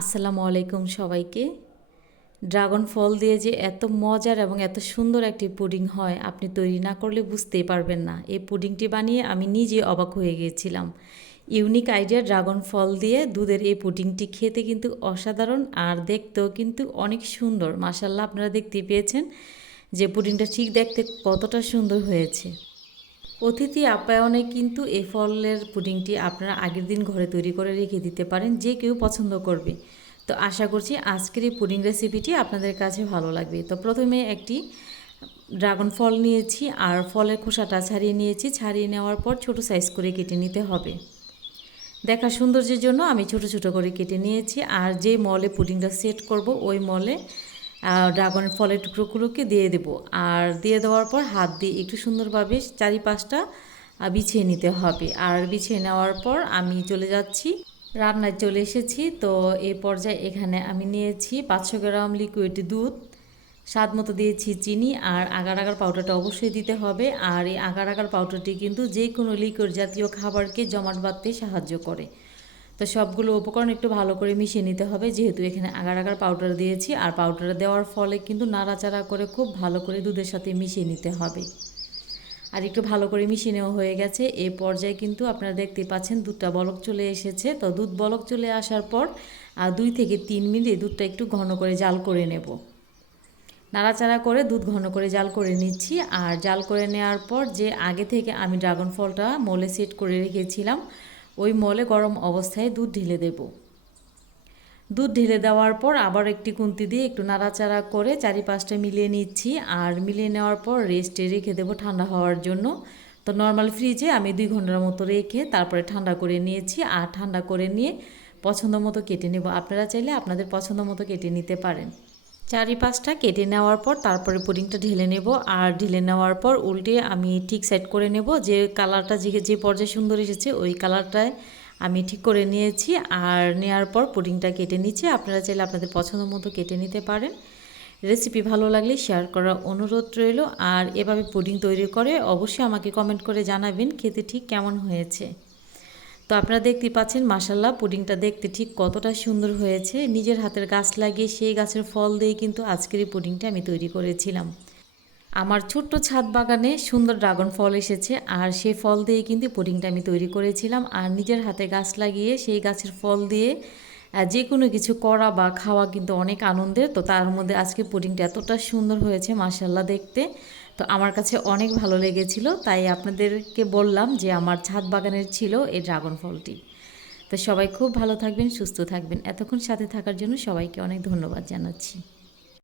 আসসালামু আলাইকুম সবাইকে। ড্রাগন ফল দিয়ে যে এত মজার এবং এত সুন্দর একটি পুডিং হয়, আপনি তৈরি না করলে বুঝতেই পারবেন না। এই পুডিংটি বানিয়ে আমি নিজে অবাক হয়ে গিয়েছিলাম। ইউনিক আইডিয়া ড্রাগন ফল দিয়ে দুধের এই পুডিংটি খেতে কিন্তু অসাধারণ আর দেখতেও কিন্তু অনেক সুন্দর। মাসাল্লাহ আপনারা দেখতে পেয়েছেন যে পুডিংটা ঠিক দেখতে কতটা সুন্দর হয়েছে। অতিথি আপ্যায়নে কিন্তু এই ফলের পুডিংটি আপনারা আগের দিন ঘরে তৈরি করে রেখে দিতে পারেন, যে কেউ পছন্দ করবে। তো আশা করছি আজকের এই পুডিং রেসিপিটি আপনাদের কাছে ভালো লাগবে। তো প্রথমে একটি ড্রাগন ফল নিয়েছি, আর ফলের খোসাটা ছাড়িয়ে নিয়েছি। ছাড়িয়ে নেওয়ার পর ছোট সাইজ করে কেটে নিতে হবে। দেখার সৌন্দর্যের জন্য আমি ছোট ছোট করে কেটে নিয়েছি, আর যে মলে পুডিংটা সেট করব, ওই মলে ড্রাগন ফলের টুকরোগুলোকে দিয়ে দেব। আর দিয়ে দেওয়ার পর হাত দিয়ে একটু সুন্দরভাবে চারিপাশটা বিছিয়ে নিতে হবে। আর বিছিয়ে নেওয়ার পর আমি চলে যাচ্ছি। রান্নায় চলে এসেছি। তো এ পর্যায়ে এখানে আমি নিয়েছি পাঁচশো গ্রাম লিকুইড দুধ, স্বাদ মতো দিয়েছি চিনি আর আগার আগার পাউডারটা অবশ্যই দিতে হবে। আর এই আগার আগার পাউডারটি কিন্তু যে কোনো লিকুইড জাতীয় খাবারকে জমাট বাঁধতে সাহায্য করে। তো সবগুলো উপকরণ একটু ভালো করে মিশিয়ে নিতে হবে। যেহেতু এখানে আগার আগার পাউডার দিয়েছি, আর পাউডার দেওয়ার ফলে কিন্তু নাড়াচাড়া করে খুব ভালো করে দুধের সাথে মিশিয়ে নিতে হবে। আর একটু ভালো করে মিশিয়ে নেওয়া হয়ে গেছে। এই পর্যায়ে কিন্তু আপনারা দেখতে পাচ্ছেন দুধটা বলক চলে এসেছে। তো দুধ বলক চলে আসার পর আর দুই থেকে তিন মিনিট দুধটা একটু ঘন করে জাল করে নেব। নাড়াচাড়া করে দুধ ঘন করে জাল করে নিচ্ছি। আর জাল করে নেওয়ার পর যে আগে থেকে আমি ড্রাগন ফলটা মোলে সেট করে রেখেছিলাম ওই মলে গরম অবস্থায় দুধ ঢেলে দেব। দুধ ঢেলে দেওয়ার পর আবার একটি কুন্তি দিয়ে একটু নাড়াচাড়া করে চারিপাশটা মিলিয়ে নিচ্ছি আর মিলিয়ে নেওয়ার পর রেস্টে রেখে দেবো ঠান্ডা হওয়ার জন্য। তো নর্মাল ফ্রিজে আমি দুই ঘণ্টার মতো রেখে তারপরে ঠান্ডা করে নিয়েছি আর ঠান্ডা করে নিয়ে পছন্দ মতো কেটে নেব। আপনারা চাইলে আপনাদের পছন্দ মতো কেটে নিতে পারেন। চারিপাশটা কেটে নেওয়ার পর তারপরে পুডিংটা ঢেলে নেব। আর ঢেলে নেওয়ার পর উল্টে আমি ঠিক সেট করে নেব যে কালারটা যে যে পর্যায়ে সুন্দর এসেছে ওই কালারটায় আমি ঠিক করে নিয়েছি। আর নেওয়ার পর পুডিংটা কেটে নিচ্ছি। আপনারা চাইলে আপনাদের পছন্দ মতো কেটে নিতে পারেন। রেসিপি ভালো লাগলে শেয়ার করার অনুরোধ রইল। আর এভাবে পুডিং তৈরি করে অবশ্যই আমাকে কমেন্ট করে জানাবেন খেতে ঠিক কেমন হয়েছে। তো আপনারা দেখতে পাচ্ছেন মাসাল্লাহ পুডিংটা দেখতে ঠিক কতটা সুন্দর হয়েছে। নিজের হাতের গাছ লাগিয়ে সেই গাছের ফল দিয়ে কিন্তু আজকের এই পুডিংটা আমি তৈরি করেছিলাম। আমার ছোট্ট ছাদ বাগানে সুন্দর ড্রাগন ফল এসেছে, আর সেই ফল দিয়ে কিন্তু পুডিংটা আমি তৈরি করেছিলাম। আর নিজের হাতে গাছ লাগিয়ে সেই গাছের ফল দিয়ে যে কোনো কিছু করা বা খাওয়া কিন্তু অনেক আনন্দের। তো তার মধ্যে আজকে পুডিংটা এতটা সুন্দর হয়েছে মাসাল্লাহ দেখতে। তো আমার কাছে অনেক ভালো লেগেছিল, তাই আপনাদেরকে বললাম যে আমার ছাদ বাগানের ছিল এই ড্রাগন ফলটি। তো সবাই খুব ভালো থাকবেন, সুস্থ থাকবেন। এতক্ষণ সাথে থাকার জন্য সবাইকে অনেক ধন্যবাদ জানাচ্ছি।